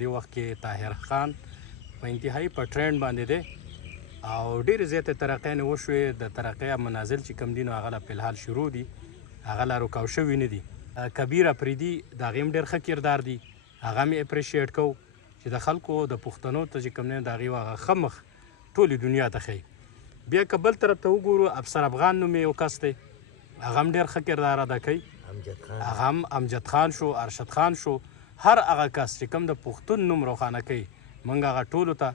دې وخت کې طاهر خان په انتهایی په ټرینډ باندې دی او ډېرې زیاتې ترقۍ نه وشوې. د ترقۍ منازل چې کوم دي نو هغه لا فلحال شروع دي، هغه لا رکاو شوي نه دي. کبیر اپریدي د هغې هم ډېر ښه کردار دی، هغه مې اپریشیټ کوو چې د خلکو د پښتنو ته چې کوم دی د هغې هغه ښه مخ ټولې دنیا ته ښیي. بیا که بل طرف ته وګورو افسر افغان نوم یې یو کس دی، هغه هم ډېر ښه کردار ادا کوي. هغه هم امجد خان شو، ارشد خان شو، هر هغه کس چې کوم د پښتون نوم روښانه کوي موږ هغه ټولو ته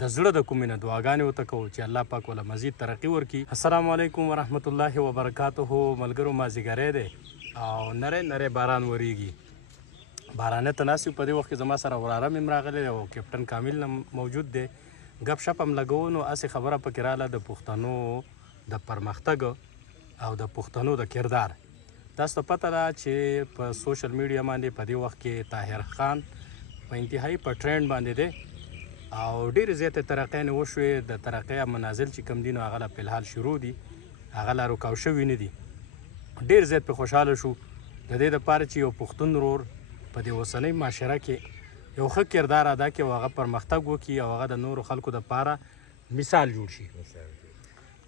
د زړه د کومې نه دعاګانې ورته کوو چې الله پاک وله مزید ترقي ورکړي. السلام علیکم ورحمت الله وبرکاته. ملګرو مازدیګری دی او نری نری باران وریږي. بارانه ته ناست یو، په دې وخت کې زما سره وراره مې راغلی او کیپټن کامل موجود دی. ګپ شپ هم لګوو نو هسې خبره پکې راله د پښتنو د پرمختګ او د پښتنو د کردار. تاسو ته پته ده چې په سوشل میډیا باندې په دې وخت کې طاهر خان په انتهایی په ټرینډ باندې دی او ډېرې زیاتې ترقۍ نه وشوې. د ترقۍ منازل چې کوم دي نو هغه لا فلحال شروع دي، هغه لا رکاو شوي نه دي. ډېر زیات پرې خوشحاله شو د دې دپاره چې یو پښتون ورور په دې اوسنۍ معاشره کې یو ښه کردار ادا کړي او هغه پرمختګ وکړي او هغه د نورو خلکو دپاره مثال جوړ شي.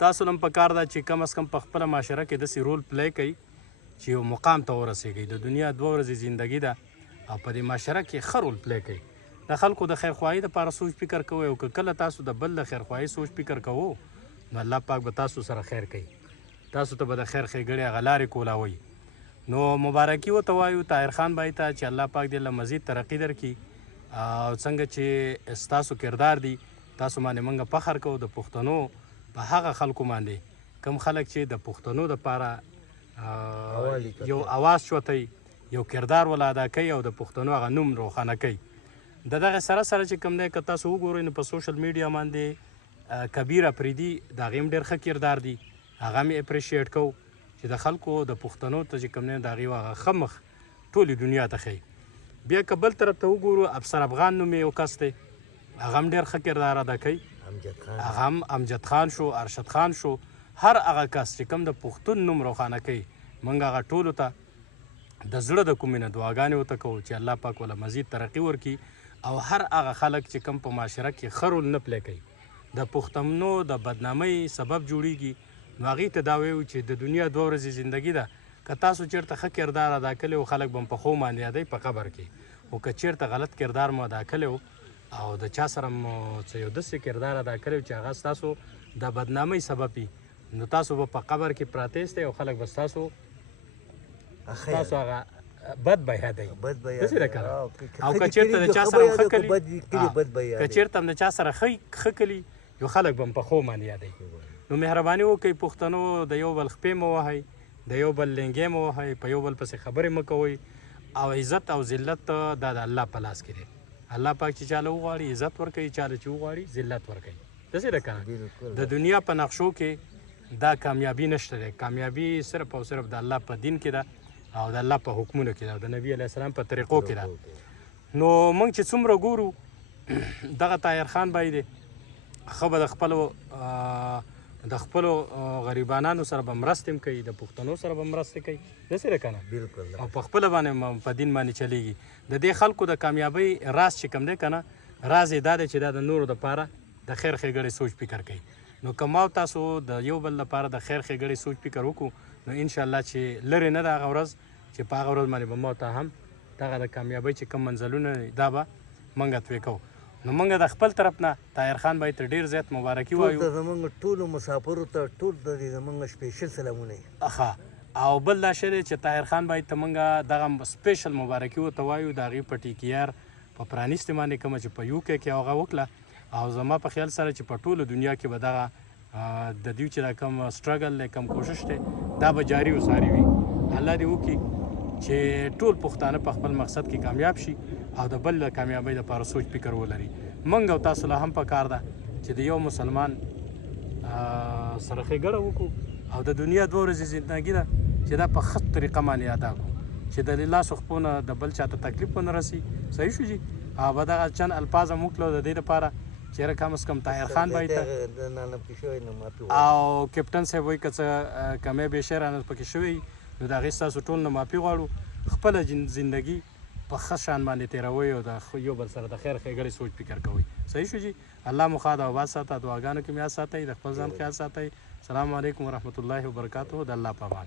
تاسو هم پکار ده چې کم از کم په خپله معاشره کې داسې رول پلی کوئ چې یو مقام ته ورسیږئ. د دنیا 2 ورځې زندګي ده او په دې معاشره کې ښه رول پلی کوئ. د خلکو د خیرخواهي دپاره سوچ فکر کوئ او که کله تاسو د بل د خیرخواهي سوچ فکر کوو نو الله پاک به تاسو سره خیر کوي، تاسو ته به د خیر ښېګړې هغه لارې کولاوئ. نو مبارکي ورته وایو طاهر خان بھائی ته چې الله پاک دې له مزید ترقي درکړي او څنګه چې ستاسو کردار دی تاسو باندې موږ فخر کوو. د پښتنو په هغه خلکو باندې کوم خلک چې د پښتنو دپاره یو اواز چوتی، یو کردار ولا ادا کوي او د پښتنو هغه نوم روښانه کوي. د دغه سره سره چې کوم دی که تاسو وګورئ نو په سوشل میډیا باندې کبیر اپریدي د هغې هم ډېر ښه کردار دی، هغه مې اپریشیټ کوو چې د خلکو د پښتنو ته چې کوم دی د هغې هغه ښه مخ ټولې دنیا ته ښیي. بیا که بل طرف ته وګورو افسر افغان نوم یې یو کس دی، هغه هم ډېر ښه کردار ادا کوي. هغه هم امجد خان شو، ارشد خان شو، هر هغه کس چې کوم د پښتون نوم روښانه کوي موږ هغه ټولو ته د زړه د کومې نه دعاګانې ورته کوو چې الله پاک وله مزید ترقي ورکړي او هر هغه خلک چې کوم په معاشره کې ښه رول نه پلی کوي د پښتنو د بدنامۍ سبب جوړیږي نو هغې ته دا وایو چې د دنیا 2 ورځې زندګي ده. که تاسو چېرته ښه کردار ادا کړی و خلک به هم په ښو باندې یادوي په قبر کې، خو که چېرته غلط کردار مو ادا کړی و او د چا سره مو څه یو داسې کردار ادا کړی و چې هغه ستاسو د بدنامۍ سبب وي نو تاسو به په قبر کې پراته یاستئ او خلک به ستاسو هغه بد به یادوي. داسې ده که نه؟ او که چېرته د چا سره هم ښه کلي، که چېرته هم د چا سره ښه کلي یو خلک به هم په ښو باندې یادوي. نو مهرباني وکړئ پښتنو د یو بل خپې مه وهئ، د یو بل لنګې مه وهئ، په یو بل پسې خبرې مه کوئ او عزت او ذلت دا د الله په لاس کې دی. الله پاک چې چاله وغواړي عزت ورکوي، چاله چې وغواړي ذلت ورکوي. داسې ده که نه؟ د دنیا په نقشو کې دا کامیابي نشته دی. کامیابي صرف او صرف د الله په دین کې ده او د الله په حکمونو کې ده او د نبي علیه السلام په طریقو کې ده. نو موږ چې څومره ګورو دغه طاهر خان بھائی دی ښه به د خپلو غریبانانو سره به مرستې هم کوي، د پښتنو سره به مرستې کوي. داسې ده که نه؟ او په خپله باندې په دین باندې چلیږي. د دې خلکو د کامیابۍ راز چې کوم دی که نه، راز یې دا دی چې دا د نورو دپاره د خیر ښېګړې سوچ فکر کوي. نو که ما او تاسو د یو بل لپاره د خیر ښېګړې سوچ فکر وکړو نو انشاءالله چې لرې نه ده هغه ورځ چې په هغه ورځ باندې به ما ته هم دغه د کامیابۍ چې کوم منزلونه دا به موږ توی کوو. نو موږ د خپل طرف نه طاهر خان بھائی ته ډېر زیات مبارکي وایو. ټول زموږ ټولو مسافرو ته ټول د زموږ سپیشل سلامونه. او بل دا شی دی چې طاهر خان بھائی ته موږ دغه سپیشل مبارکي ورته وایو د هغې په ټیکیار په پرانیستې باندې کومه چې په UK کې هغه وکړه او زما په خیال سره چې په ټوله دنیا کې به دغه د دوی چې دا کوم سټرګل دی، کوم کوشش دی دا به جاري وساري وي. الله دې وکړي چې ټول پښتانه په خپل مقصد کې کامیاب شي او د بل د کامیابۍ دپاره سوچ فکر ولري. موږ او تاسو له هم پکار ده چې د یو مسلمان سره ښېګړه وکړو او د دنیا 2 ورځې زندګي ده چې دا په ښه طریقه باندې ادا کړو چې د لاسو خپو نه د بل چا ته تکلیف ونه رسي. صحیح شو جي؟ او به دغه چند الفاظ هم وکړو د دې دپاره چې کم از کم طاهر خان بھائی ته او کیپټن صاحب وایي که څه کمی بیشی رانه پکې شوی نو د هغې ستاسو ټول نه معافي غواړو. خپله زندګي په ښه شان باندې تېروئ او د یو بل سره د خیر ښېګړې سوچ فکر کوئ. صحیح شو جي. الله مو ښاد او آباد ساته. دعاګانو کې مې یاد ساتئ. د خپل ځان خیال ساتئ. السلام علیکم ورحمت الله وبرکاتہ. د الله په امان.